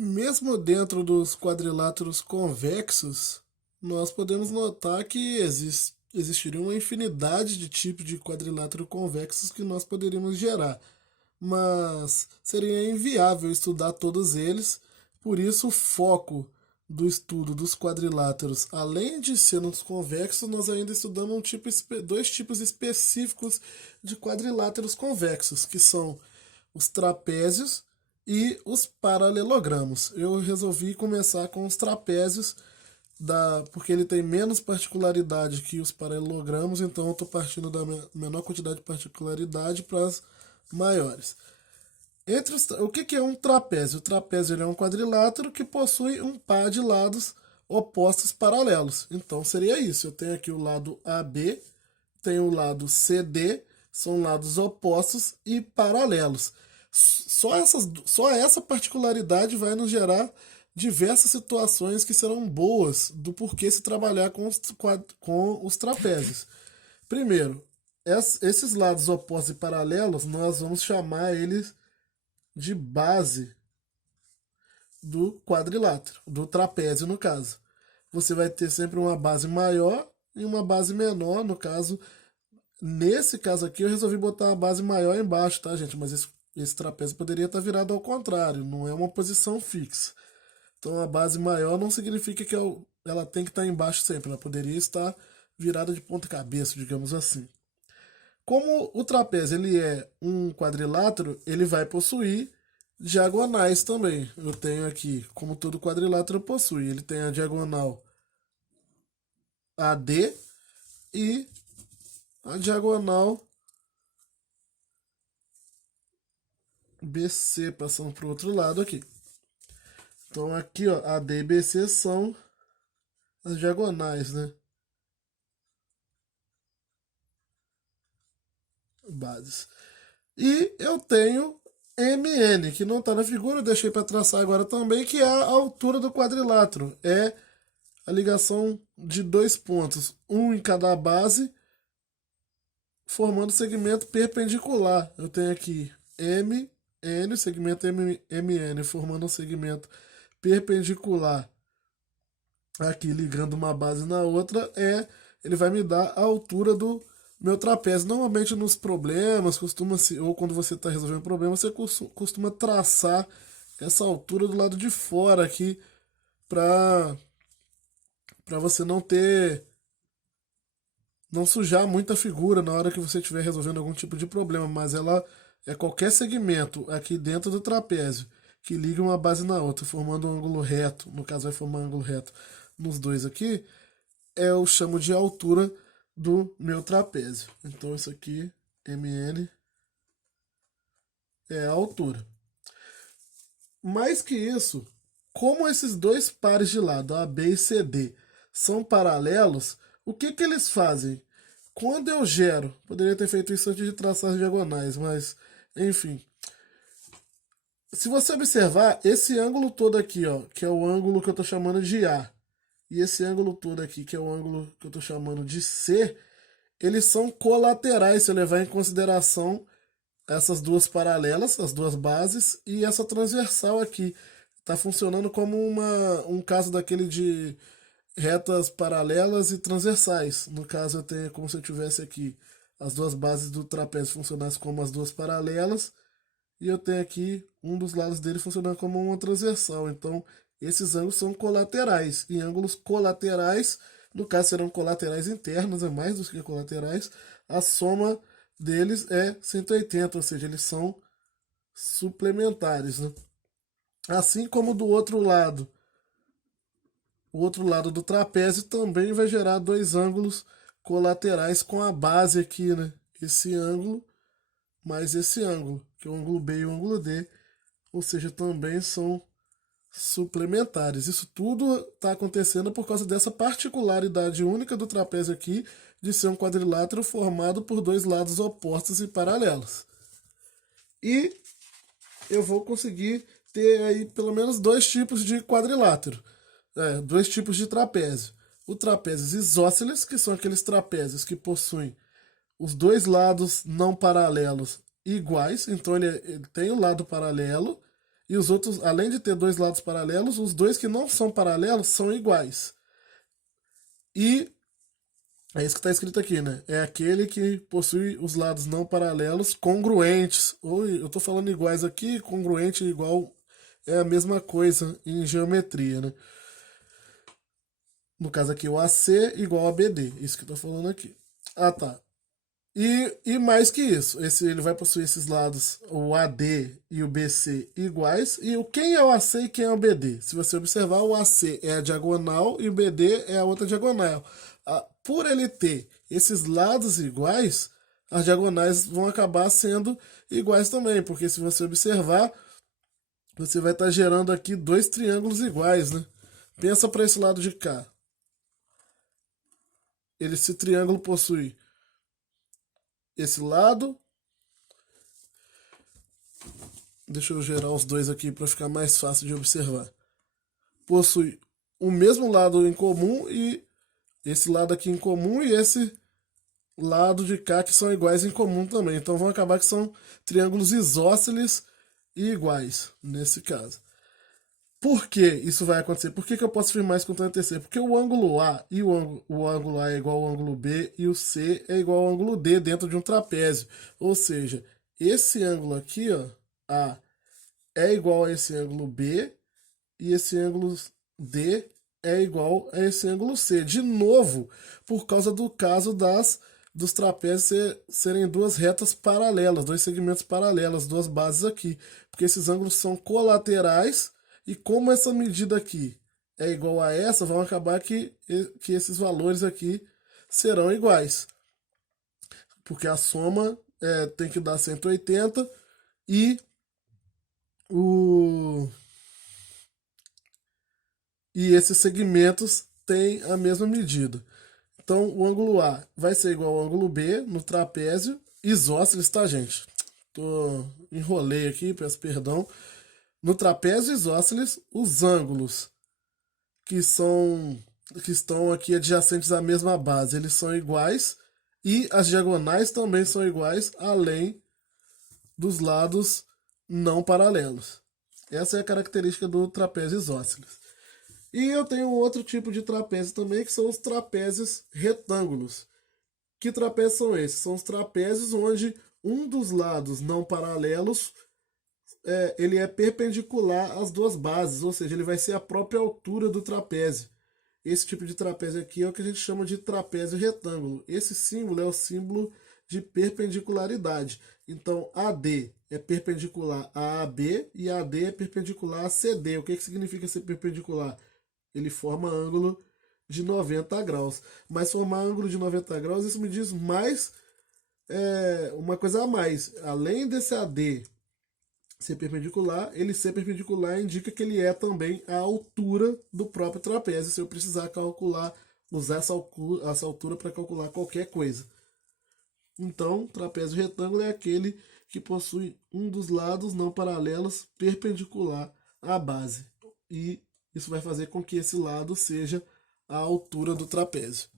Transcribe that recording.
Mesmo dentro dos quadriláteros convexos, nós podemos notar que existiria uma infinidade de tipos de quadrilátero convexos que nós poderíamos gerar, mas seria inviável estudar todos eles, por isso o foco do estudo dos quadriláteros, além de ser nos convexos, nós ainda estudamos dois tipos específicos de quadriláteros convexos, que são os trapézios e os paralelogramos. Eu resolvi começar com os trapézios, porque ele tem menos particularidade que os paralelogramos, então eu estou partindo da menor quantidade de particularidade para as maiores. O que é um trapézio? O trapézio ele é um quadrilátero que possui um par de lados opostos paralelos. Então seria isso. Eu tenho aqui o lado AB, tenho o lado CD, são lados opostos e paralelos. Só essa particularidade vai nos gerar diversas situações que serão boas do porquê se trabalhar com os trapézios. Primeiro, esses lados opostos e paralelos, nós vamos chamar eles de base do quadrilátero, do trapézio no caso. Você vai ter sempre uma base maior e uma base menor, no caso. Nesse caso aqui eu resolvi botar a base maior embaixo, tá, gente? Mas esse trapézio poderia estar virado ao contrário, não é uma posição fixa. Então a base maior não significa que ela tem que estar embaixo sempre, ela poderia estar virada de ponta cabeça, digamos assim. Como o trapézio ele é um quadrilátero, ele vai possuir diagonais também. Eu tenho aqui, como todo quadrilátero possui, ele tem a diagonal AD e a diagonal BC, passando para o outro lado aqui. Então aqui, ó, AD e BC são as diagonais, né? Bases. E eu tenho MN, que não está na figura, eu deixei para traçar agora também, que é a altura do quadrilátero. É a ligação de dois pontos, um em cada base, formando segmento perpendicular. Eu tenho aqui MN, segmento MN, formando um segmento perpendicular aqui, ligando uma base na outra, ele vai me dar a altura do meu trapézio. Normalmente nos problemas, ou quando você está resolvendo um problema, você costuma traçar essa altura do lado de fora aqui, para você não sujar muita figura na hora que você estiver resolvendo algum tipo de problema, mas ela é qualquer segmento aqui dentro do trapézio que liga uma base na outra, formando um ângulo reto. No caso, vai formar um ângulo reto nos dois aqui. Eu chamo de altura do meu trapézio. Então, isso aqui, MN, é a altura. Mais que isso, como esses dois pares de lado, AB e CD, são paralelos, o que eles fazem? Quando eu gero, poderia ter feito isso antes de traçar as diagonais, mas enfim. Se você observar, esse ângulo todo aqui, ó, que é o ângulo que eu estou chamando de A, e esse ângulo todo aqui, que é o ângulo que eu estou chamando de C, eles são colaterais, se eu levar em consideração essas duas paralelas, as duas bases, e essa transversal aqui. Está funcionando como um caso daquele de retas paralelas e transversais. No caso, eu tenho como se eu tivesse aqui as duas bases do trapézio funcionassem como as duas paralelas, e eu tenho aqui um dos lados dele funcionando como uma transversal. Então, esses ângulos são colaterais. E ângulos colaterais, no caso, serão colaterais internos, é mais do que colaterais. A soma deles é 180, ou seja, eles são suplementares, né? Assim como do outro lado, o outro lado do trapézio também vai gerar dois ângulos colaterais com a base aqui, né? Esse ângulo mais esse ângulo, que é o ângulo B e o ângulo D, ou seja, também são suplementares. Isso tudo está acontecendo por causa dessa particularidade única do trapézio aqui, de ser um quadrilátero formado por dois lados opostos e paralelos. E eu vou conseguir ter aí pelo menos dois tipos de quadrilátero, dois tipos de trapézio. O trapézio isósceles, que são aqueles trapézios que possuem os dois lados não paralelos iguais, então ele tem o lado paralelo e os outros, além de ter dois lados paralelos, os dois que não são paralelos são iguais. E é isso que está escrito aqui, né? É aquele que possui os lados não paralelos congruentes. Ou eu estou falando iguais aqui, congruente e igual é a mesma coisa em geometria, né? No caso aqui, o AC igual a BD. Isso que eu estou falando aqui. Ah, tá. E mais que isso, ele vai possuir esses lados, o AD e o BC iguais. E quem é o AC e quem é o BD? Se você observar, o AC é a diagonal e o BD é a outra diagonal. Por ele ter esses lados iguais, as diagonais vão acabar sendo iguais também, porque se você observar, você vai estar gerando aqui dois triângulos iguais, né? Pensa para esse lado de cá. Esse triângulo possui esse lado. Deixa eu gerar os dois aqui para ficar mais fácil de observar. Possui o mesmo lado em comum e esse lado aqui em comum e esse lado de cá que são iguais em comum também. Então vão acabar que são triângulos isósceles e iguais nesse caso. Por que isso vai acontecer? Por que eu posso afirmar isso com tanta certeza? Porque o ângulo A e o ângulo A é igual ao ângulo B e o C é igual ao ângulo D dentro de um trapézio. Ou seja, esse ângulo aqui, ó, A, é igual a esse ângulo B e esse ângulo D é igual a esse ângulo C. De novo, por causa do caso dos trapézios serem duas retas paralelas, dois segmentos paralelos, duas bases aqui. Porque esses ângulos são colaterais e como essa medida aqui é igual a essa, vão acabar que esses valores aqui serão iguais. Porque a soma tem que dar 180 e o e esses segmentos têm a mesma medida. Então, o ângulo A vai ser igual ao ângulo B no trapézio isósceles, tá, gente? Enrolei aqui, peço perdão. No trapézio isósceles, os ângulos que estão aqui adjacentes à mesma base, eles são iguais e as diagonais também são iguais, além dos lados não paralelos. Essa é a característica do trapézio isósceles. E eu tenho outro tipo de trapézio também, que são os trapézios retângulos. Que trapézios são esses? São os trapézios onde um dos lados não paralelos ele é perpendicular às duas bases, ou seja, ele vai ser a própria altura do trapézio. Esse tipo de trapézio aqui é o que a gente chama de trapézio retângulo. Esse símbolo é o símbolo de perpendicularidade. Então, AD é perpendicular a AB e AD é perpendicular a CD. O que significa ser perpendicular? Ele forma ângulo de 90 graus. Mas formar ângulo de 90 graus, isso me diz mais uma coisa a mais. Além desse AD ser perpendicular, ele ser perpendicular indica que ele é também a altura do próprio trapézio, se eu precisar calcular, usar essa altura para calcular qualquer coisa. Então, trapézio retângulo é aquele que possui um dos lados não paralelos perpendicular à base. E isso vai fazer com que esse lado seja a altura do trapézio.